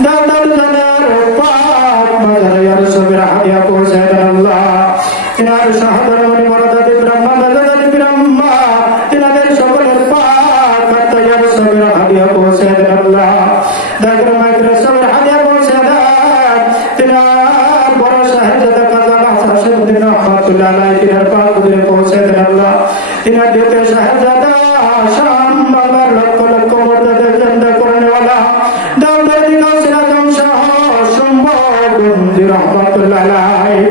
Rahmatullah মাজারে ইয়া রাসূলের হাদিয়া পৌঁছে দেন আল্লাহ। তিনার শাহাদাত মানে মরদাতে ব্রহ্মা দাদাতে ব্রহ্মা তিনাদের সকলের পাক হাতে ইয়া রাসূলের হাদিয়া পৌঁছে দেন আল্লাহ। দাগর মাইক রাসূলের হাদিয়া পৌঁছে দেন। তিনার বড় শাহজাদা কাজা বাদশাহ শামসুদ্দিন রহমাতুল্লাহ আলাইহি তিনার পাক গুদরে পৌঁছে দেন আল্লাহ। তিনার দ্বিতীয় শাহজাদা শাম বাংলার লক্ষ লক্ষ মর্যাদার জান্নাত করনেওয়ালা দাউদের কাছে আজম শাহ সম্ভবন্দি রহমাতুল্লাহ আলাইহি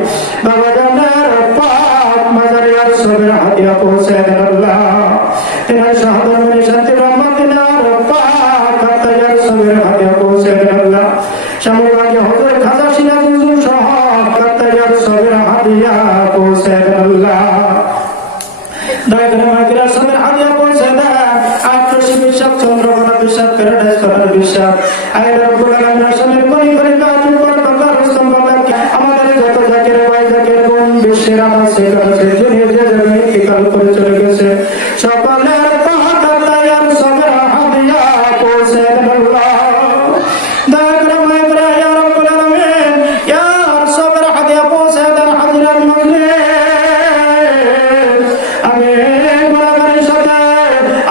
বাবা জানের পাক মাজারে ইয়া রাসূলের হাদিয়া পৌঁছে দেন আল্লাহ। তিনার শাহাদাত মানে শান্তি রহমত তিনার পাক হাতে ইয়া রাসূলের হাদিয়া পৌঁছে দেন আল্লাহ। শামুবাগে হযরত খাজা সিরাজুল হুজুর শাহ হাতে ইয়া রাসূলের হাদিয়া পৌঁছে দেন আল্লাহ। দায়িত্ব মাইকের রাসূলের হাদিয়া পৌঁছে দেন। আত্মশী বিশ্বাস চন্দ্রকোনা বিশ্বাস প্যারাডাইস করার বিশ্বাস আয় রব্বুল আলামিন রাসূলের কোনি কোনি কাজু করার কথা রসম বাবাকে আমাদের যত জাকের ভাই জাকের বোন বিশ্বের আমার সেখানে দুনিয়া যে জমি ইকাল করে চলে গেছে সকলের পাক হাতে ইয়া রাসূলের হাদিয়া পৌঁছে দেন আল্লাহ। দায়িত্ব মাইকের ইয়া রব্বুল আলামিন ইয়া রাসূলের হাদিয়া পৌঁছে দেন হাজিরাল মজলিস আমি বরাবরের সাথে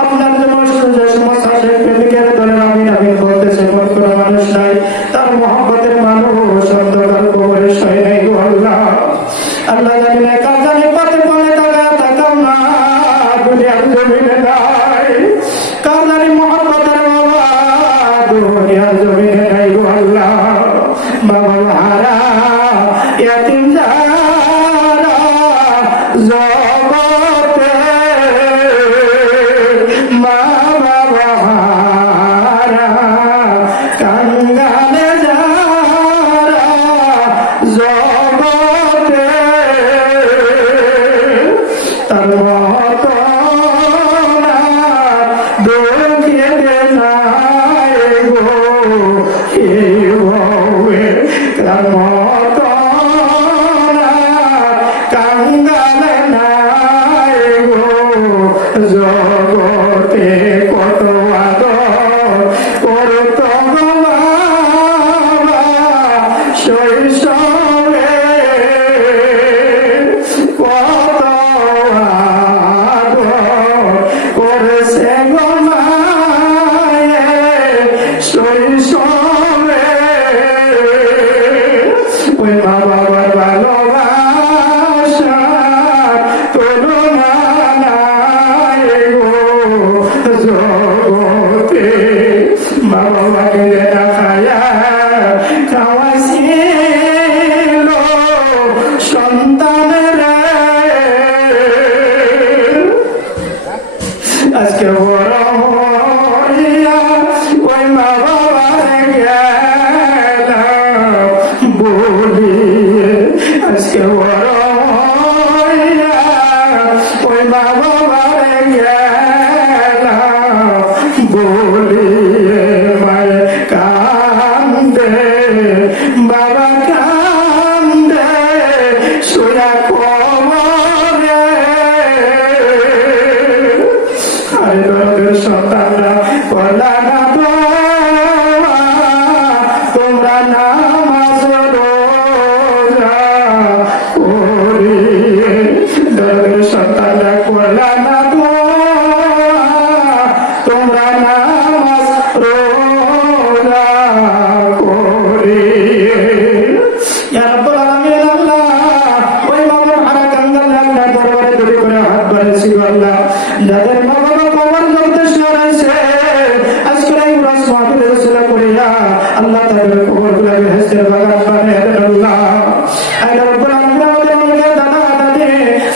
আপনার যে সমস্যা আছে প্রেমিকের দলের আমিন আমিন বলতেছে কোন কোন মানুষ নাই তার মহব্বতের মানুষ অন্ধকার কবরে শুয়ে নাই গো আল্লাহ। আল্লাহ জানি না কার জানি পাতে পানে তাকাও না দুনিয়ার জমিনে নাই কার জানি মহব্বতের বাবা দুনিয়ার জমিনে নাই গো আল্লাহ। বাবা হারা ইয়াতিম যারা জগতে মা বাবা হারা কাঙ্গালে যারা জগতে তার মতো না দেখিয়ে নাই গো এই ভবে তার মতো না কাঙ্গালে নাই গো জগতে কত আদর করত গো বাবা শৈশবে কত আদর করেছে গো মায়ে শৈশবে ওই মা বাবার ভালোবাসা তুলনা নাই গো জগতে। মা বাবাকে দেখায়া খাওয়াইছিল সন্তানেরা আজকে বড় হইয়া ওই মা বাবার গেল বলিয়ে আজকে বড় হইয়া ওই মা বাবার গেল বলিয়ে মায়ে কান্দে বাবা কান্দে সোয়া কবরে আরে রবের সন্তানরা বলা না তোমরা নামাজ রোজা করিয়ে রবের সন্তানরা বলা না তোমরা নামাজ রোজা করিয়ে ইয়া রাব্বুল আলামিন আল্লাহ ওই মামুন হারা কাঙ্গাল আল্লাহ দরবারে দূরে করে হাত বাড়াইছি আল্লাহ যাদের মা বাবা কবর জ্বলতে সরাইছে আজকে এই রাস মাহফিলের রসুলা করিয়া আল্লাহ তাআলা কবরগুলো বেহেশতের বাগান বানিয়ে দেন আল্লাহ। আয় রাব্বুল আলামিন আমাদের মনকে দাদা দাদি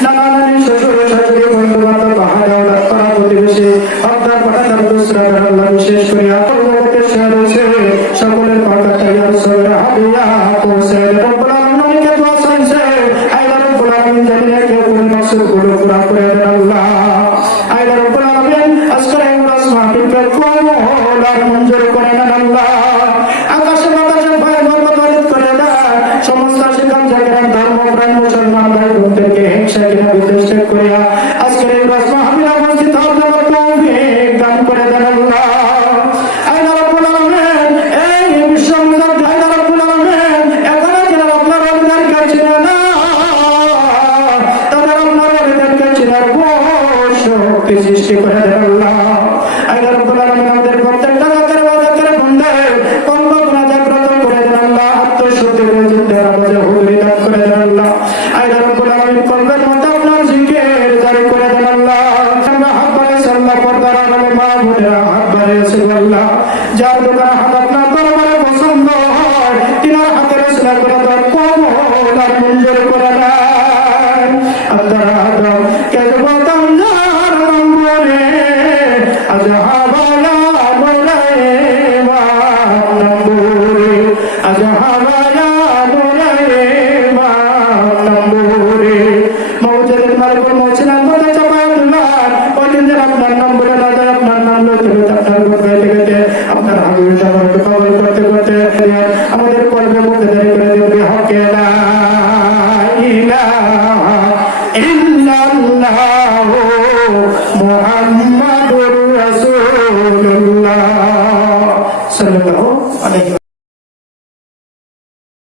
নানা নানি শ্বশুর শাশুড়ি বন্ধু বান্ধব ভাই ওলাদ পাড়া প্রতিবেশী আপনার পাঠাতার দোসরা আল্লাহ বিশেষ করে আপন জগতের সরাইছে সকলের পাঠাতে ইয়া রাসূলের হাদিয়া পৌঁছে দেন রাব্বুল আলামিনকে দোয়া চাইছে আয় রাব্বুল আলামিন জানি না কেউ কোন মাসুর গুলো পুরা করে দেন আল্লাহ। আয় রাব্বুল আলামিন আজকে এই রাস মাহফিলকে কবুল আর মঞ্জুর করে নেন আল্লাহ। আকাশে বাতাসে ভয় বরকত করে দেন সমস্ত শিকাম জায়গার ধর্মপ্রাণ মুসলমান ভাই বোনদেরকে হিংসা কিনা বিদ্বেষ করিয়া আজকে এই রাস মাহফিল উপস্থিত হওয়ার জন্য তৌফিক দান করে দেন আল্লাহ। আয় রাব্বুল আলামিন এই বিশ্ব মুজাহিদ আয় রাব্বুল আলামিন আজহারায়া নুরে নম্বরে মৌজুদের মালিকুল মৌসিনান বলে চাপাতুল্লাহ ওদিন আপনার নাম বলে না যায় আপনার নাম লইতে আপনার ঘরে থেকে আপনার হাবিব সাহেবকে কবুল করতে করতে আমাদের কলবে মুক্তদারি করে দিবে হকে লা ইলাহা ইল্লাল্লাহ মুহাম্মাদুর রাসূলুল্লাহ সাল্লাল্লাহু